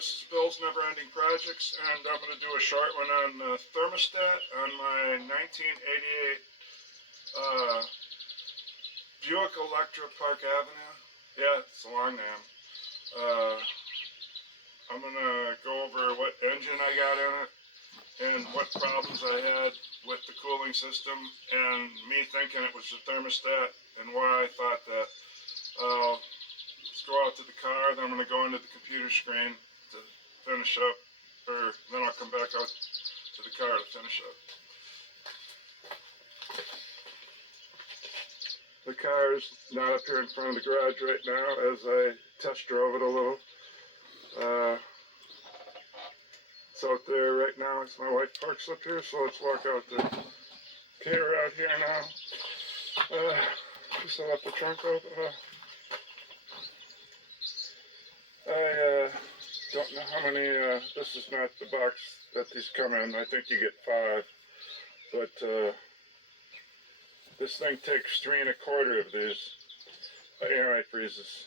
this is Bill's Never Ending Projects, and I'm going to do a short one on the thermostat on my 1988 Buick Electra Park Avenue. Yeah, it's a long name. I'm going to go over what engine I got in it and what problems I had with the cooling system and me thinking it was the thermostat and why I thought that. Let's go out to the car, then I'm going to go into the computer screen to finish up, or then I'll come back out to the car to finish up. The car is not up here in front of the garage right now as I test drove it a little. It's out there right now as my wife parks up here, so let's walk out there. Okay, we're out here now. Just left the trunk open. I don't know how many, this is not the box that these come in. I think you get 5. But this thing takes 3 1/4 of these antifreezes.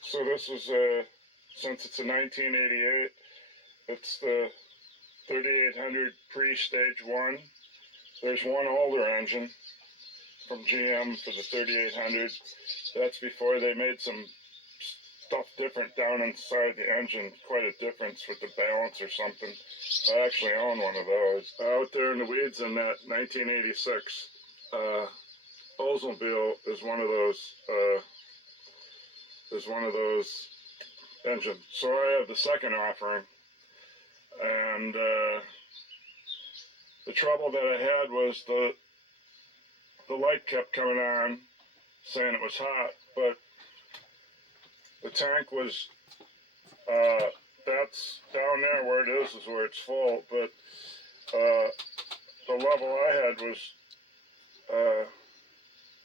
So this is, since it's a 1988, it's the 3800 pre-stage 1. There's one older engine from GM for the 3800. That's before they made some stuff different down inside the engine, quite a difference with the balance or something. I actually own one of those. Out there in the weeds in that 1986 Oldsmobile is one of those engines. So I have the second offering, and the trouble that I had was the light kept coming on saying it was hot, but the tank was, that's down there where it is where it's full, but the level I had was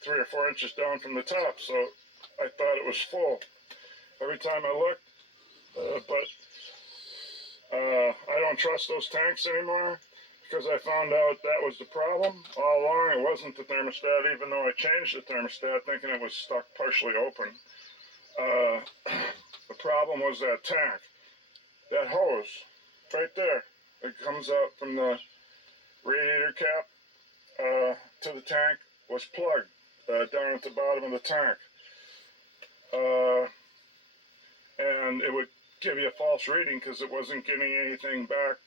3 or 4 inches down from the top, so I thought it was full every time I looked, but I don't trust those tanks anymore because I found out that was the problem all along. It wasn't the thermostat, even though I changed the thermostat thinking it was stuck partially open. The problem was that tank, that hose right there. It comes out from the radiator cap to the tank was plugged down at the bottom of the tank, and it would give you a false reading because it wasn't getting anything back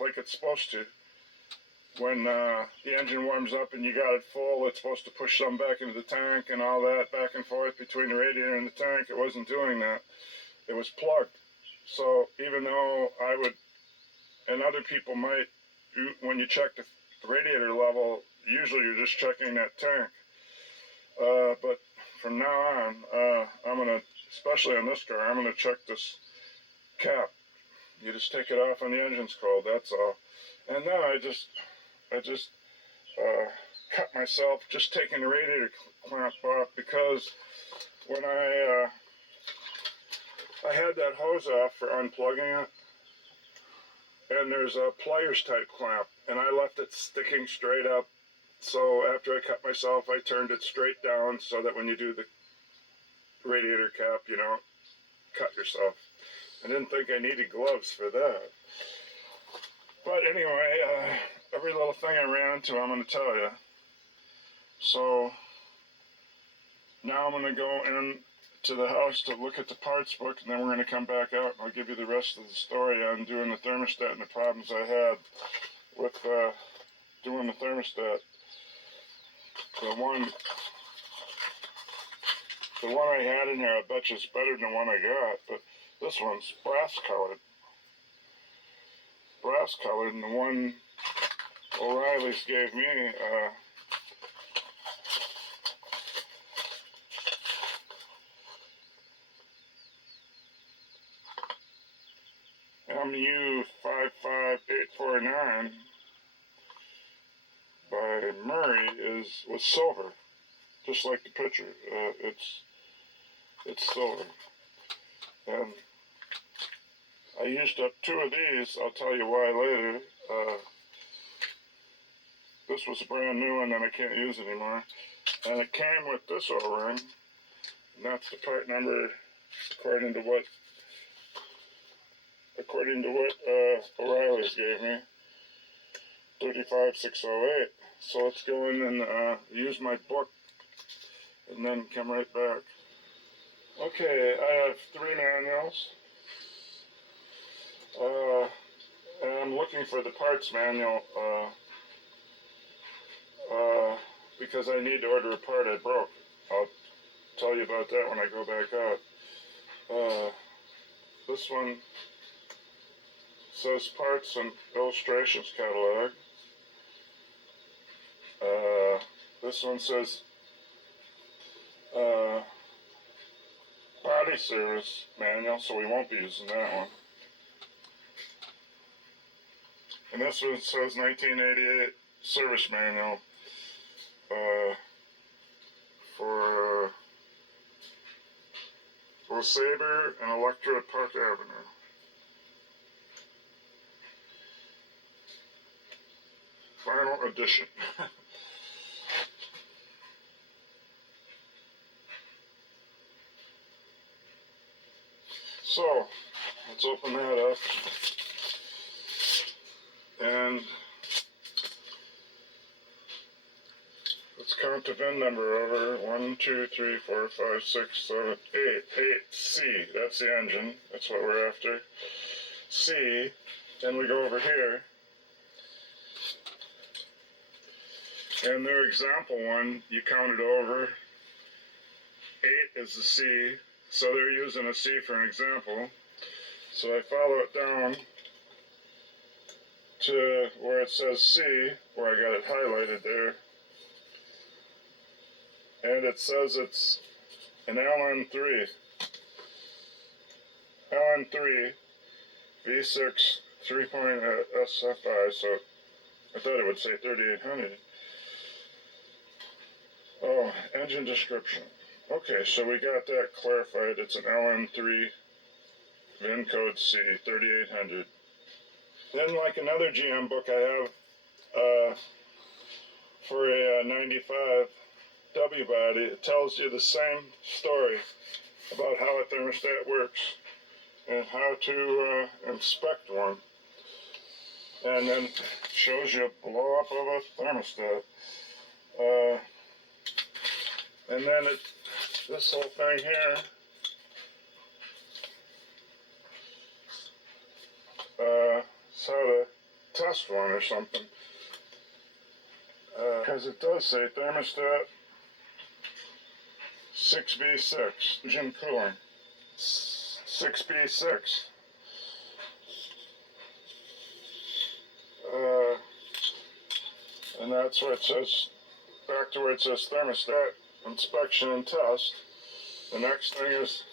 like it's supposed to. When the engine warms up and you got it full, it's supposed to push some back into the tank and all that back and forth between the radiator and the tank. It wasn't doing that. It was plugged. So even though I would, and other people might, when you check the radiator level, usually you're just checking that tank. But from now on, I'm going to, especially on this car, I'm going to check this cap. You just take it off when the engine's cold, that's all. And then I just cut myself just taking the radiator clamp off, because when I had that hose off for unplugging it, and there's a pliers type clamp, and I left it sticking straight up. So after I cut myself, I turned it straight down so that when you do the radiator cap, you don't cut yourself. I didn't think I needed gloves for that. But anyway, every little thing I ran into, I'm going to tell you. So now I'm going to go into the house to look at the parts book, and then we're going to come back out and I'll give you the rest of the story on doing the thermostat and the problems I had with doing the thermostat. The one I had in here, I bet you it's better than the one I got, but this one's brass colored. Brass colored, and the one O'Reilly's gave me, MU55849 by Murray was silver, just like the picture. It's silver, and I used up 2 of these. I'll tell you why later. This was a brand new one that I can't use anymore, and it came with this O-ring, and that's the part number according to what according to what O'Reilly's gave me. 35608. So let's go in and use my book and then come right back. Okay, I have 3 manuals. And I'm looking for the parts manual because I need to order a part I broke. I'll tell you about that when I go back out. This one says parts and illustrations catalog. This one says body service manual, so we won't be using that one. And this one says 1988 service manual for Sabre and Electra Park Avenue. Final edition. So, let's open that up. And let's count the VIN number over. 1, 2, 3, 4, 5, 6, 7, 8. 8C, that's the engine. That's what we're after. C, then we go over here. And their example one, you count it over. 8 is the C, so they're using a C for an example. So I follow it down to where it says C, where I got it highlighted there. And it says it's an LN3. LN3 V6 3-point SFI, so I thought it would say 3800. Oh, engine description. Okay, so we got that clarified. It's an LN3 VIN code C 3800. Then, like another GM book I have for a 95 W body, it tells you the same story about how a thermostat works and how to inspect one. And then shows you a blow up of a thermostat. And then this whole thing here is how to test one or something. Because it does say thermostat 6B6, engine cooling. 6B6. And that's where it says, back to where it says thermostat inspection and test. The next thing is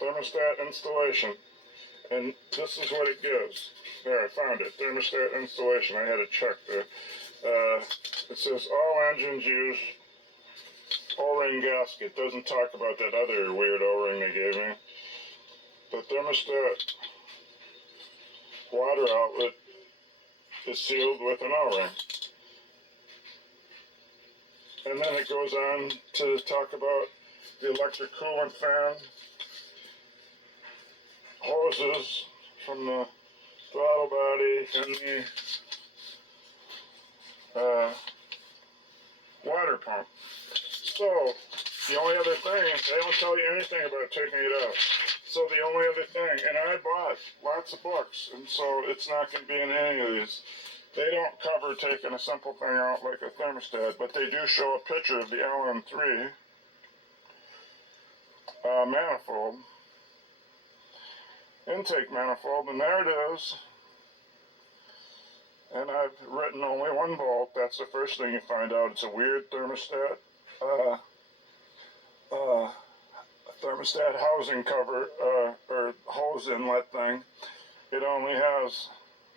thermostat installation. And this is what it gives. There, I found it. Thermostat installation. I had it checked there. It says all engines use O-ring gasket. Doesn't talk about that other weird O-ring they gave me. The thermostat water outlet is sealed with an O-ring. And then it goes on to talk about the electric coolant fan, hoses from the throttle body, and the water pump. So, the only other thing, they don't tell you anything about taking it out. So the only other thing, and I bought lots of books, and so it's not going to be in any of these. They don't cover taking a simple thing out like a thermostat, but they do show a picture of the LN3 manifold, intake manifold, and there it is. And I've written only one bolt. That's the first thing you find out. It's a weird thermostat. Thermostat housing cover, or hose inlet thing. It only has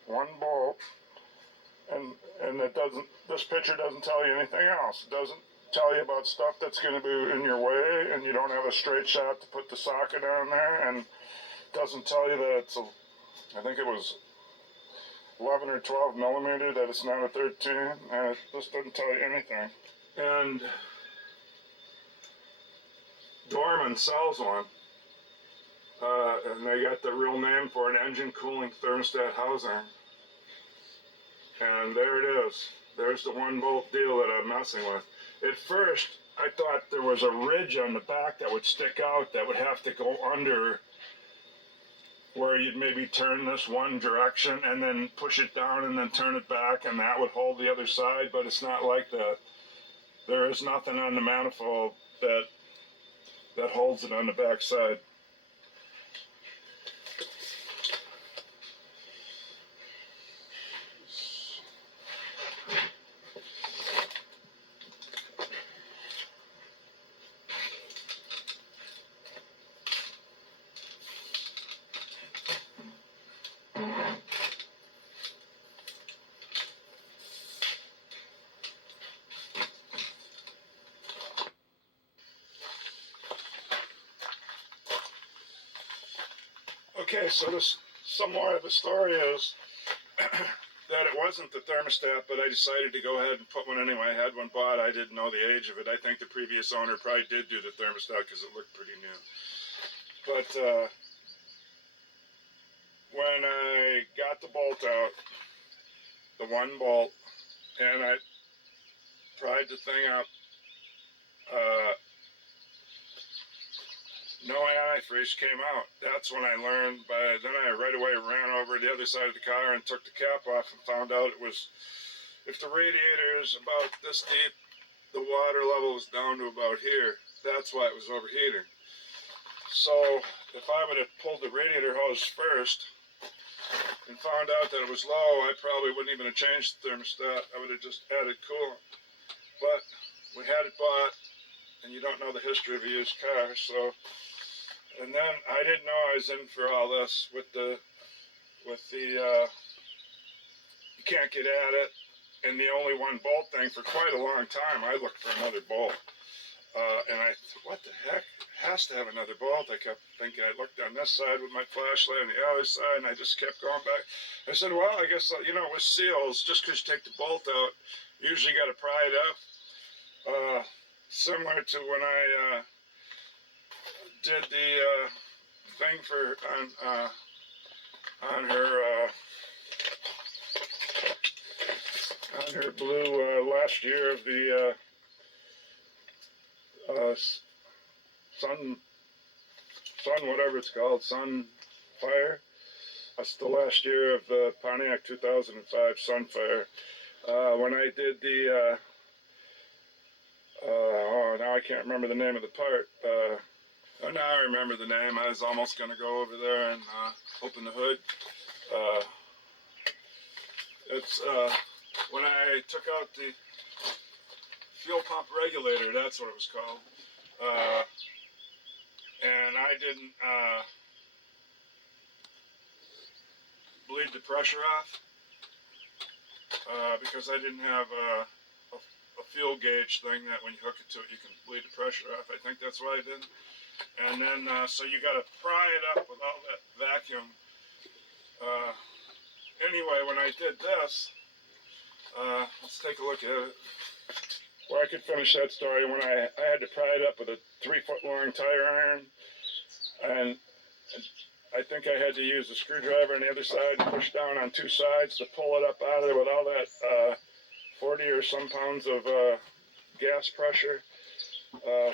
one bolt. And it doesn't, this picture doesn't tell you anything else. It doesn't tell you about stuff that's going to be in your way, and you don't have a straight shot to put the socket on there, and it doesn't tell you that it's I think it was 11 or 12 millimeter, that it's not a 13, and it just doesn't tell you anything. And Dorman sells one. And they got the real name for it, engine cooling thermostat housing. And there it is. There's the 1-bolt deal that I'm messing with. At first, I thought there was a ridge on the back that would stick out that would have to go under, where you'd maybe turn this one direction and then push it down and then turn it back, and that would hold the other side, but it's not like that. There is nothing on the manifold that holds it on the back side. Okay, so some more of the story is that it wasn't the thermostat, but I decided to go ahead and put one anyway. I had one bought. I didn't know the age of it. I think the previous owner probably did do the thermostat because it looked pretty new. But when I got the bolt out, the 1 bolt, and I pried the thing up, no antifreeze came out. That's when I learned, then I right away ran over to the other side of the car and took the cap off and found out it was, if the radiator is about this deep, the water level was down to about here. That's why it was overheating. So if I would have pulled the radiator hose first and found out that it was low, I probably wouldn't even have changed the thermostat. I would have just added coolant. But we had it bought, and you don't know the history of a used car, so. And then I didn't know I was in for all this with the you can't get at it, and the only 1 bolt thing for quite a long time. I looked for another bolt, and I thought, what the heck? It has to have another bolt. I kept thinking. I looked on this side with my flashlight, and the other side, and I just kept going back. I said, well, I guess, you know, with seals, just because you take the bolt out, you usually got to pry it up. Similar to when I did the thing for on her blue last year of the sun whatever it's called, sun fire. That's the last year of the Pontiac 2005 Sunfire. When I did the now I can't remember the name of the part. Oh, now I remember the name. I was almost going to go over there and open the hood. It's when I took out the fuel pump regulator, that's what it was called. And I didn't bleed the pressure off because I didn't have a fuel gauge thing that when you hook it to it, you can bleed the pressure off. I think that's why I didn't. And then, so you got to pry it up with all that vacuum. Anyway, when I did this, let's take a look at it. Well, I could finish that story when I had to pry it up with a 3-foot-long tire iron, and I think I had to use a screwdriver on the other side and push down on 2 sides to pull it up out of there with all that 40 or some pounds of gas pressure.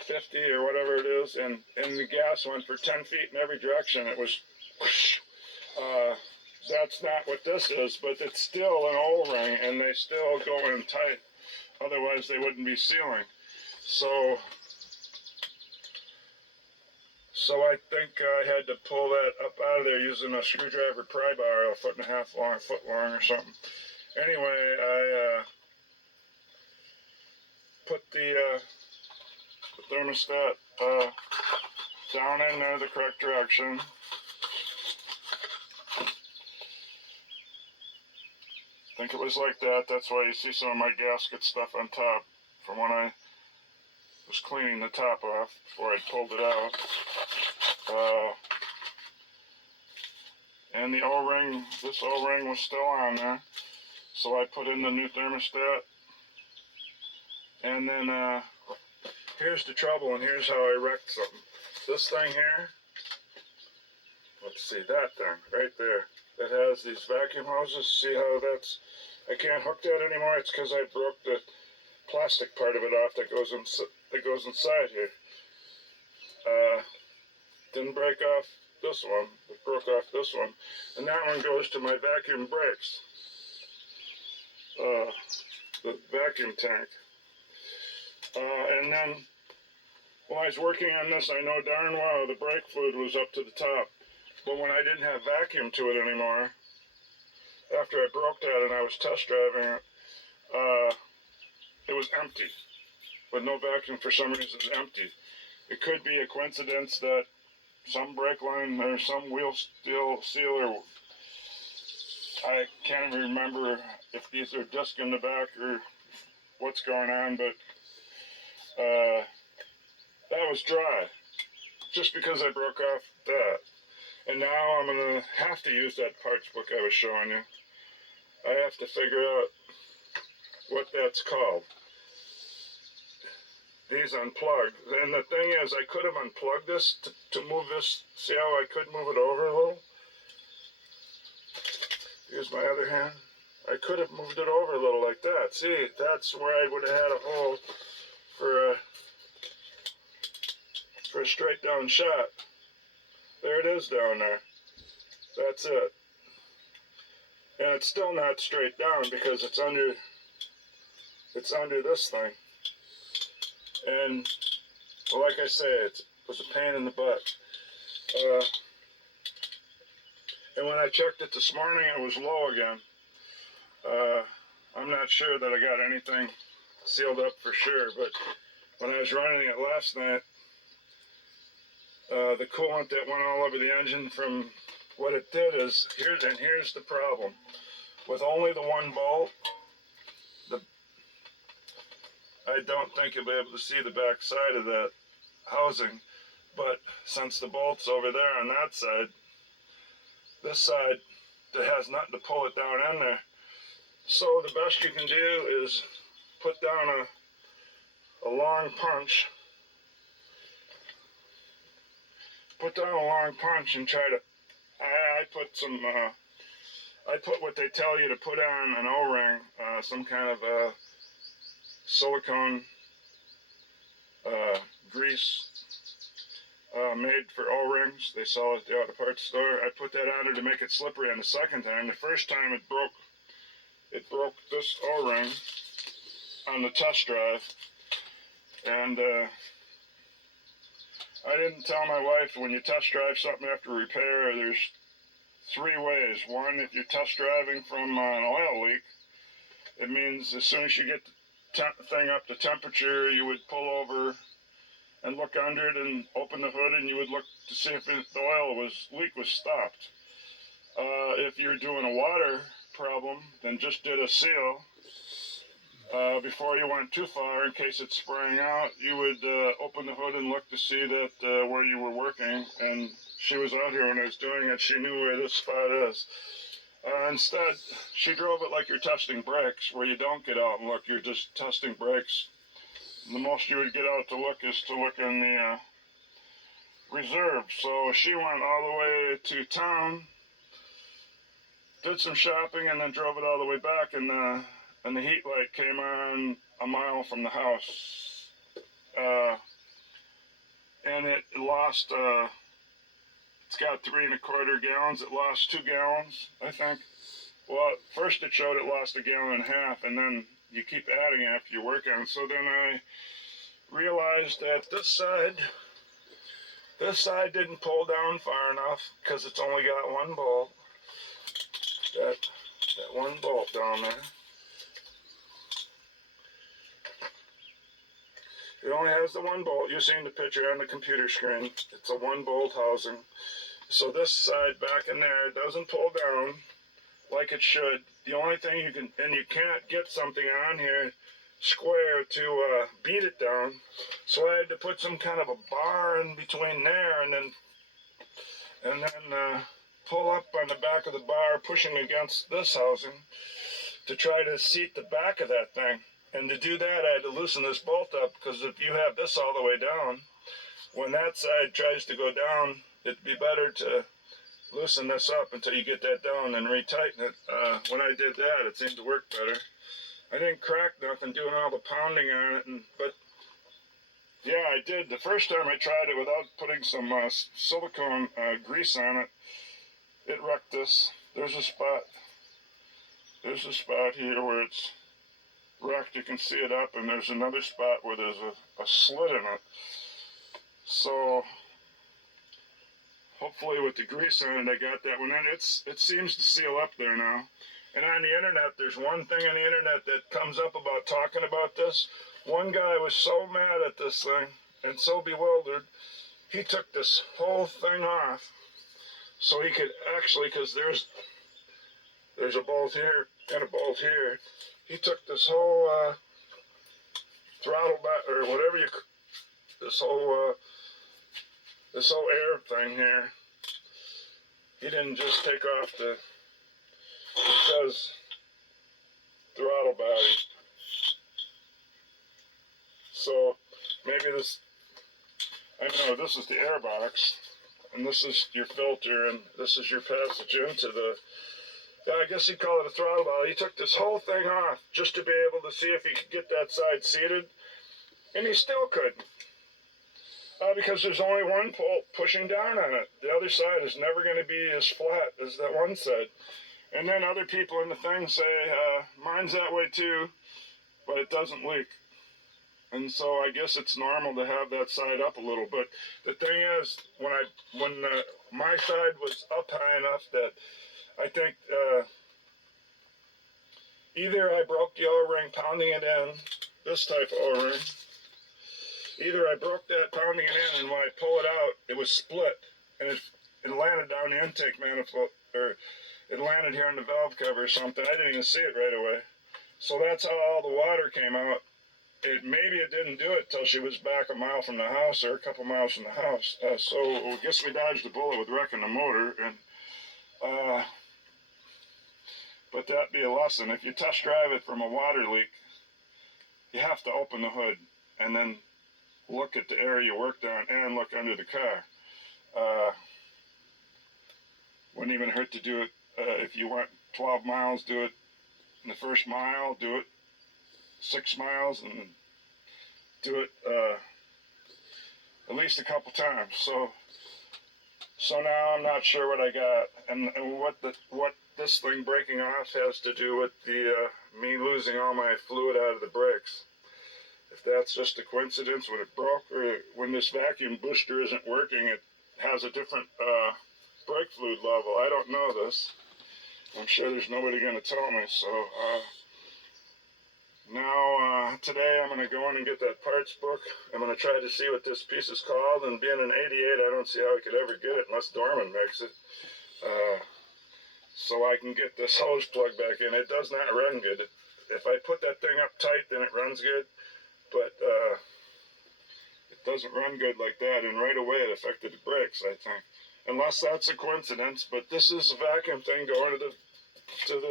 50 or whatever it is, and the gas went for 10 feet in every direction. It was whoosh. That's not what this is, but it's still an O-ring, and they still go in tight. Otherwise, they wouldn't be sealing. So I think I had to pull that up out of there using a screwdriver pry bar, 1.5 feet long, a foot long or something. Anyway, I put the thermostat down in there the correct direction. I think it was like that. That's why you see some of my gasket stuff on top from when I was cleaning the top off before I pulled it out. And the O-ring, this O-ring was still on there. So I put in the new thermostat. And then here's the trouble, and here's how I wrecked something. This thing here let's see, that thing right there. That has these vacuum hoses. See how that's, I can't hook that anymore. It's because I broke the plastic part of it off that goes inside here. Didn't break off this one. It broke off this one. And that one goes to my vacuum brakes. The vacuum tank. And then when I was working on this, I know darn well the brake fluid was up to the top. But when I didn't have vacuum to it anymore, after I broke that and I was test driving it, it was empty. With no vacuum, for some reason, it's empty. It could be a coincidence that some brake line or some wheel steel sealer, I can't even remember if these are disc in the back or what's going on, but that was dry, just because I broke off that. And now I'm going to have to use that parts book I was showing you. I have to figure out what that's called. These unplugged. And the thing is, I could have unplugged this to move this. See how I could move it over a little? Use my other hand. I could have moved it over a little like that. See, that's where I would have had a hole for a straight down shot. There it is down there. That's it. And it's still not straight down because it's under this thing. And well, like I say, it was a pain in the butt. And when I checked it this morning, it was low again. I'm not sure that I got anything sealed up for sure, but when I was running it last night, the coolant that went all over the engine from what it did is, here's the problem. With only the one bolt, I don't think you'll be able to see the back side of that housing, but since the bolt's over there on that side, this side that has nothing to pull it down in there. So the best you can do is put down a long punch. Put down a long punch and try to, I put what they tell you to put on an O-ring, some kind of a silicone grease made for O-rings. They sell it at the auto parts store. I put that on it to make it slippery on the second time. The first time it broke this O-ring on the test drive. And I didn't tell my wife, when you test drive something after repair, there's 3 ways. One, if you're test driving from an oil leak, it means as soon as you get the thing up to temperature, you would pull over and look under it and open the hood, and you would look to see if the leak was stopped. If you're doing a water problem, then just did a seal. Before you went too far, in case it's spraying out, you would open the hood and look to see that where you were working. And she was out here when I was doing it. She knew where this spot is. Instead, she drove it like you're testing brakes, where you don't get out and look. You're just testing brakes. The most you would get out to look is to look in the reserve. So she went all the way to town, did some shopping, and then drove it all the way back. And the heat light came on a mile from the house. And it lost, it's got 3 1/4 gallons. It lost 2 gallons, I think. Well, at first it showed it lost 1.5 gallons, and then you keep adding after you work on it. So then I realized that this side didn't pull down far enough because it's only got one bolt. That one bolt down there. It only has the one bolt. You've seen the picture on the computer screen. It's a 1-bolt housing. So this side back in there doesn't pull down like it should. The only thing you can't get something on here square to beat it down. So I had to put some kind of a bar in between there and then pull up on the back of the bar, pushing against this housing to try to seat the back of that thing. And to do that, I had to loosen this bolt up, because if you have this all the way down, when that side tries to go down, it'd be better to loosen this up until you get that down and retighten it. When I did that, it seemed to work better. I didn't crack nothing doing all the pounding on it, but yeah, I did. The first time I tried it without putting some silicone grease on it, it wrecked this. There's a spot. There's a spot here where it's wrecked. You can see it up, and there's another spot where there's a slit in it. So hopefully with the grease on it, I got that one in. It seems to seal up there now. And on the internet, there's one thing on the internet that comes up about talking about this. One guy was so mad at this thing and so bewildered, he took this whole thing off so he could actually, because there's a bolt here and a bolt here. He took this whole throttle back, or whatever this whole air thing here. He didn't just take off it says throttle body. So maybe this, I know this is the air box, and this is your filter, and this is your passage into the, I guess you'd call it a throttle body. He took this whole thing off just to be able to see if he could get that side seated, and he still couldn't. Because there's only one pole pushing down on it. The other side is never going to be as flat as that one side. And then other people in the thing say, mine's that way too, but it doesn't leak. And so I guess it's normal to have that side up a little. But the thing is, when my side was up high enough that I think either I broke the O-ring pounding it in, this type of O-ring, either I broke that pounding it in, and when I pull it out, it was split, and it landed down the intake manifold, or it landed here in the valve cover or something. I didn't even see it right away. So that's how all the water came out. Maybe it didn't do it till she was back a mile from the house, or a couple miles from the house. So I guess we dodged a bullet with wrecking the motor, and but that'd be a lesson. If you test drive it from a water leak, you have to open the hood and then look at the area you worked on and look under the car. Wouldn't even hurt to do it if you went 12 miles, do it in the first mile, do it 6 miles, and do it at least a couple times. So now I'm not sure what I got, and what this thing breaking off has to do with the me losing all my fluid out of the brakes. If that's just a coincidence when it broke, or when this vacuum booster isn't working, it has a different brake fluid level. I don't know this. I'm sure there's nobody going to tell me. So now today I'm going to go in and get that parts book. I'm going to try to see what this piece is called. And being an 88, I don't see how I could ever get it unless Dorman makes it. So I can get this hose plug back in. It does not run good. If I put that thing up tight, then it runs good. But it doesn't run good like that, and right away it affected the brakes, I think. Unless that's a coincidence, but this is a vacuum thing going to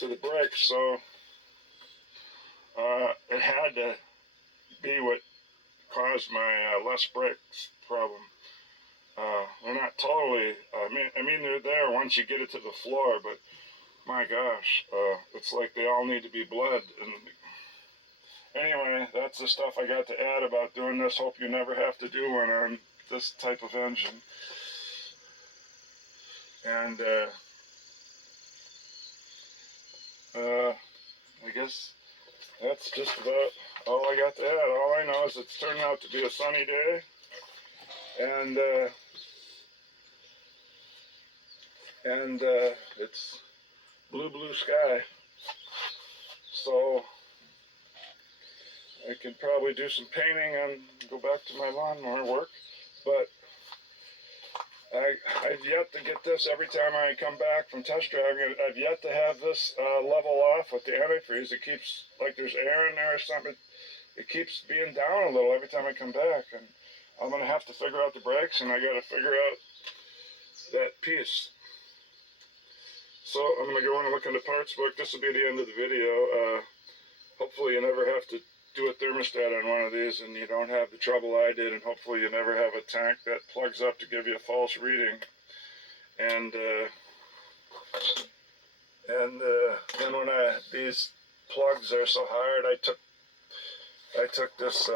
the brakes, so it had to be what caused my less brakes problem. They're not totally, I mean they're there once you get it to the floor, but my gosh, it's like they all need to be bled. And anyway, that's the stuff I got to add about doing this. Hope you never have to do one on this type of engine. And I guess that's just about all I got to add. All I know is it's turning out to be a sunny day, and it's blue sky. So I could probably do some painting and go back to my lawnmower work, but I've yet to get this. Every time I come back from test driving, I've yet to have this level off with the antifreeze. It keeps, like there's air in there or something, it keeps being down a little every time I come back, and I'm going to have to figure out the brakes, and I got to figure out that piece. So I'm going to go in and look in the parts book. This will be the end of the video. Hopefully you never have to do a thermostat on one of these, and you don't have the trouble I did, and hopefully you never have a tank that plugs up to give you a false reading. and then when these plugs are so hard, I took this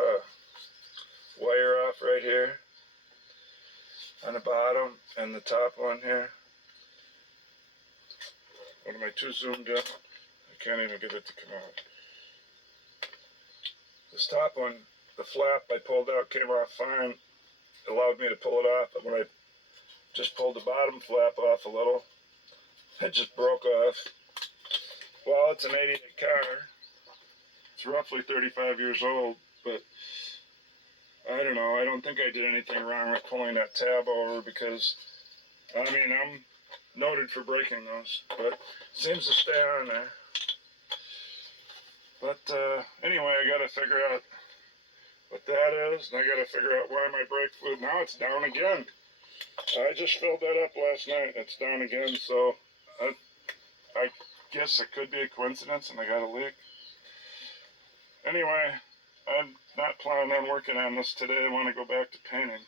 wire off right here on the bottom and the top one here. What am I too zoomed in? I can't even get it to come out. This top one, the flap I pulled out came off fine. It allowed me to pull it off, but when I just pulled the bottom flap off a little, it just broke off. Well, it's an 88 car. It's roughly 35 years old, but I don't know. I don't think I did anything wrong with pulling that tab over because, I mean, I'm noted for breaking those, but it seems to stay on there. But anyway, I got to figure out what that is, and I got to figure out why my brake fluid, now it's down again. I just filled that up last night. It's down again, so I guess it could be a coincidence and I got a leak. Anyway, I'm not planning on working on this today. I want to go back to painting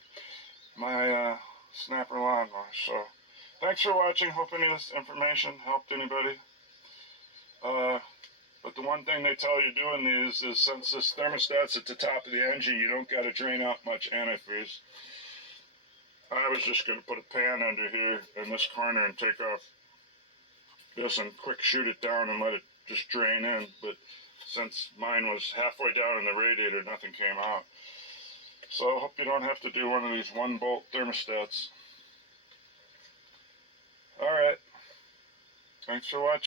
my snapper lawnmower. So, thanks for watching. Hope any of this information helped anybody. But the one thing they tell you doing these is, since this thermostat's at the top of the engine, you don't got to drain out much antifreeze. I was just going to put a pan under here in this corner and take off this and quick shoot it down and let it just drain in, but since mine was halfway down in the radiator, nothing came out. So I hope you don't have to do one of these 1-bolt thermostats. Alright, thanks for watching.